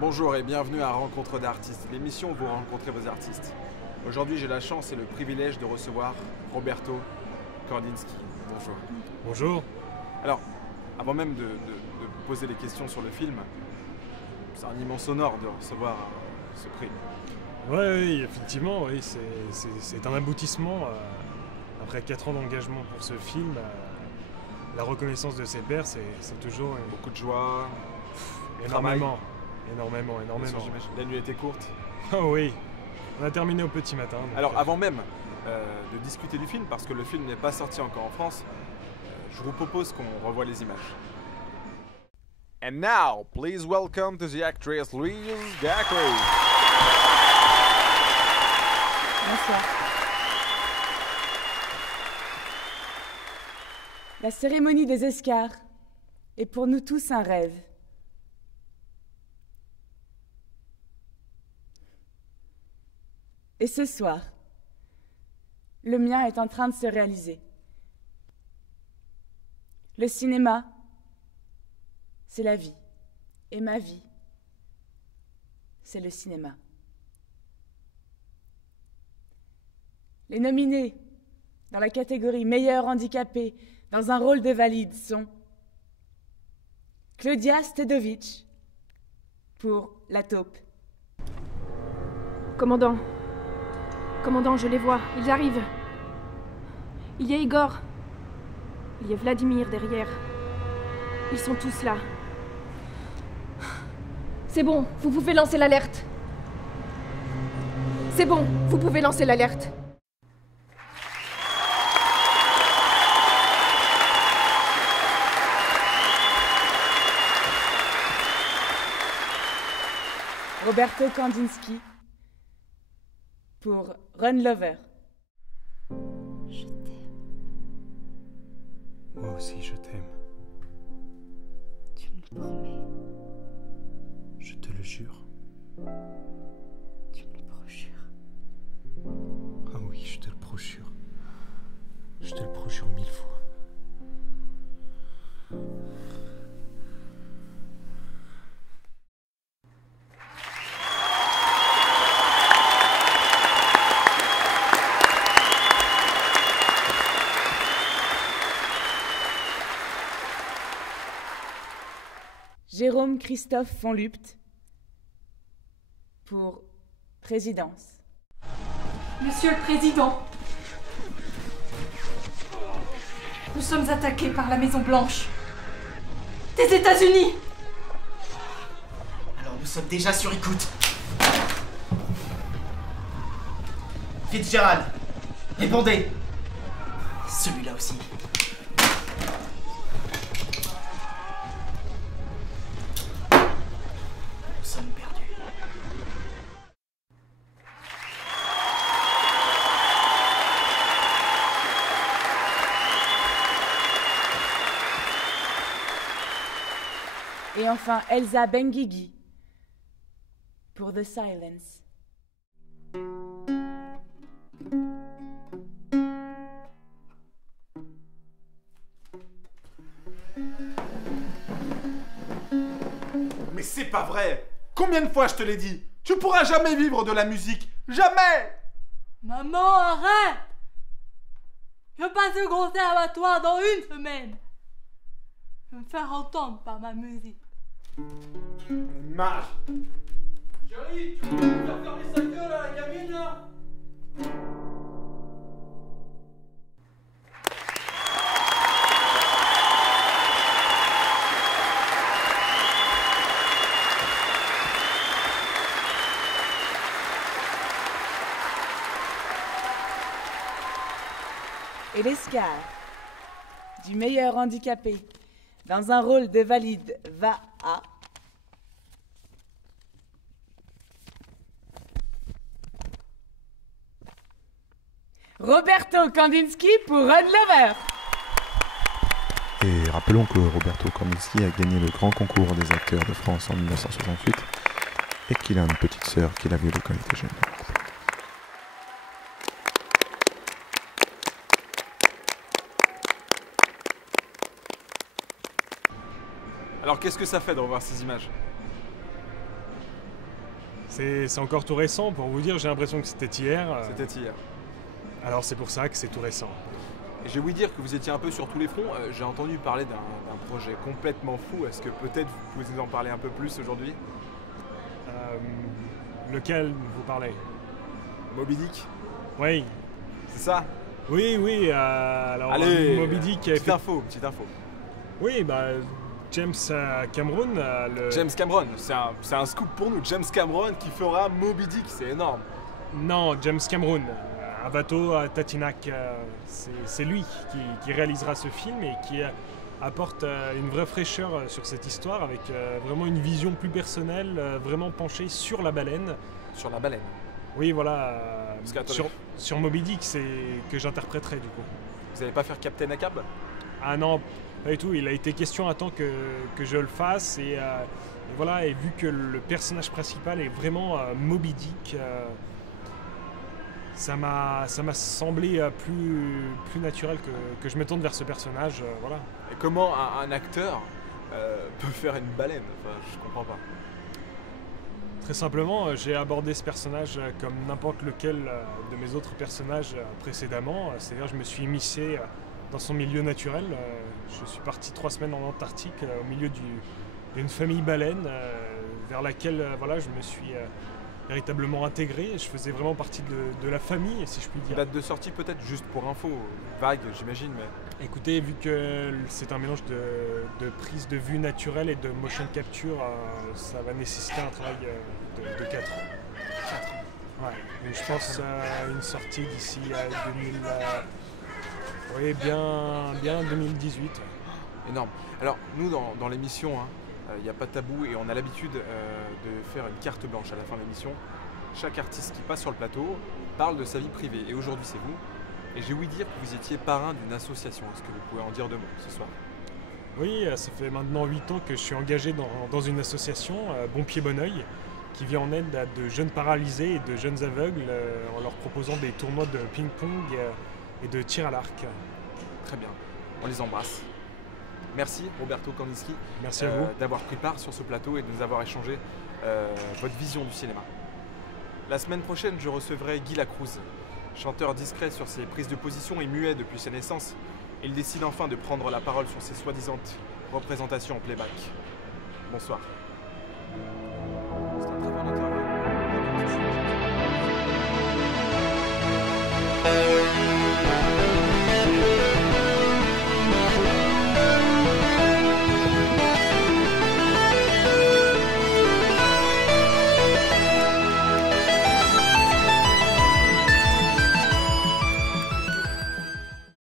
Bonjour et bienvenue à Rencontre d'artistes, l'émission où vous rencontrez vos artistes. Aujourd'hui, j'ai la chance et le privilège de recevoir Roberto Kordinski. Bonjour. Bonjour. Alors, avant même de poser les questions sur le film, c'est un immense honneur de recevoir ce prix. Oui, effectivement, oui, c'est un aboutissement. Après 4 ans d'engagement pour ce film, la reconnaissance de ses pairs, c'est toujours Beaucoup de joie, énormément. Énormément. j'imagine. La nuit était courte. Oh oui, on a terminé au petit matin. Donc, Alors, avant même de discuter du film, parce que le film n'est pas sorti encore en France, je vous propose qu'on revoie les images. And now, please welcome to the actress Louise Dacre. Bonsoir. La cérémonie des Escars est pour nous tous un rêve. Et ce soir, le mien est en train de se réaliser. Le cinéma, c'est la vie. Et ma vie, c'est le cinéma. Les nominés dans la catégorie meilleur handicapé dans un rôle de valide sont Claudia Stedovic pour La Taupe. Commandant, je les vois, ils arrivent. Il y a Igor. Il y a Vladimir derrière. Ils sont tous là. C'est bon, vous pouvez lancer l'alerte. C'est bon, vous pouvez lancer l'alerte. Roberto Kordinski pour Run Lover. Je t'aime. Moi aussi, je t'aime. Tu me le promets. Je te le jure. Tu me le projures. Ah oui, je te le projure. Je te le projure 1000 fois. Jérôme Christophe Fonlupt pour Présidence. Monsieur le Président, nous sommes attaqués par la Maison Blanche des États-Unis. Alors nous sommes déjà sur écoute. Fitzgerald, répondez. Celui-là aussi. Nous sommes perdus. Et enfin Elsa Benguigui pour The Silence. Mais c'est pas vrai! Combien de fois je te l'ai dit? Tu pourras jamais vivre de la musique! Jamais! Maman, arrête! Je passe au conservatoire dans une semaine. Je vais me faire entendre par ma musique. Marche! Chérie, tu veux me faire fermer sa gueule à la gamine là? Et l'Escar du meilleur handicapé dans un rôle de valide va à Roberto Kordinski pour Run Lover. Et rappelons que Roberto Kordinski a gagné le grand concours des acteurs de France en 1968 et qu'il a une petite sœur qu'il a vue quand il était jeune. Alors qu'est-ce que ça fait de revoir ces images? C'est encore tout récent, pour vous dire, j'ai l'impression que c'était hier. C'était hier. Alors c'est pour ça que c'est tout récent. Et j'ai ouï dire que vous étiez un peu sur tous les fronts. J'ai entendu parler d'un projet complètement fou. Est-ce que peut-être vous pouvez nous en parler un peu plus aujourd'hui? Lequel vous parlez? Moby Dick, Oui. c'est ça? Oui, alors Allez, Moby Dick a petite fait... info, petite info. Oui, bah James Cameron, James Cameron, c'est un scoop pour nous. James Cameron qui fera Moby Dick, c'est énorme. Non, James Cameron, un bateau à Tatinac, c'est lui qui réalisera ce film et qui apporte une vraie fraîcheur sur cette histoire avec vraiment une vision plus personnelle, vraiment penchée sur la baleine. Sur la baleine. Oui, voilà, Parce que, attendez. sur Moby Dick, c'est que j'interpréterai du coup. Vous n'allez pas faire Captain Ahab? Ah non, pas du tout, il a été question à temps que je le fasse et voilà, et vu que le personnage principal est vraiment Moby Dick, ça m'a semblé plus naturel que je me tourne vers ce personnage, voilà. Et comment un acteur peut faire une baleine? Enfin, je comprends pas. Très simplement, j'ai abordé ce personnage comme n'importe lequel de mes autres personnages précédemment, c'est-à-dire je me suis immiscé dans son milieu naturel. Je suis parti 3 semaines en Antarctique au milieu d'une famille baleine vers laquelle voilà, je me suis véritablement intégré. Je faisais vraiment partie de la famille, si je puis dire. Date de sortie peut-être, juste pour info, vague j'imagine, mais... Écoutez, vu que c'est un mélange de prise de vue naturelle et de motion capture, ça va nécessiter un travail de 4 ans. 4 ans. Ouais, donc je pense à une sortie d'ici à 2000... oui, bien 2018. Énorme. Alors, nous, dans l'émission, il n'y a pas de tabou et on a l'habitude de faire une carte blanche à la fin de l'émission. Chaque artiste qui passe sur le plateau parle de sa vie privée. Et aujourd'hui, c'est vous. Et j'ai ouï dire que vous étiez parrain d'une association. Est-ce que vous pouvez en dire 2 mots ce soir? Oui, ça fait maintenant 8 ans que je suis engagé dans une association, Bon Pied Bon Oeil, qui vient en aide à de jeunes paralysés et de jeunes aveugles en leur proposant des tournois de ping-pong et de tir à l'arc. Très bien. On les embrasse. Merci Roberto Kandinsky Merci à vous. d'avoir pris part sur ce plateau et de nous avoir échangé votre vision du cinéma. La semaine prochaine, je recevrai Guy Lacruz. Chanteur discret sur ses prises de position et muet depuis sa naissance, il décide enfin de prendre la parole sur ses soi-disant représentations en playback. Bonsoir.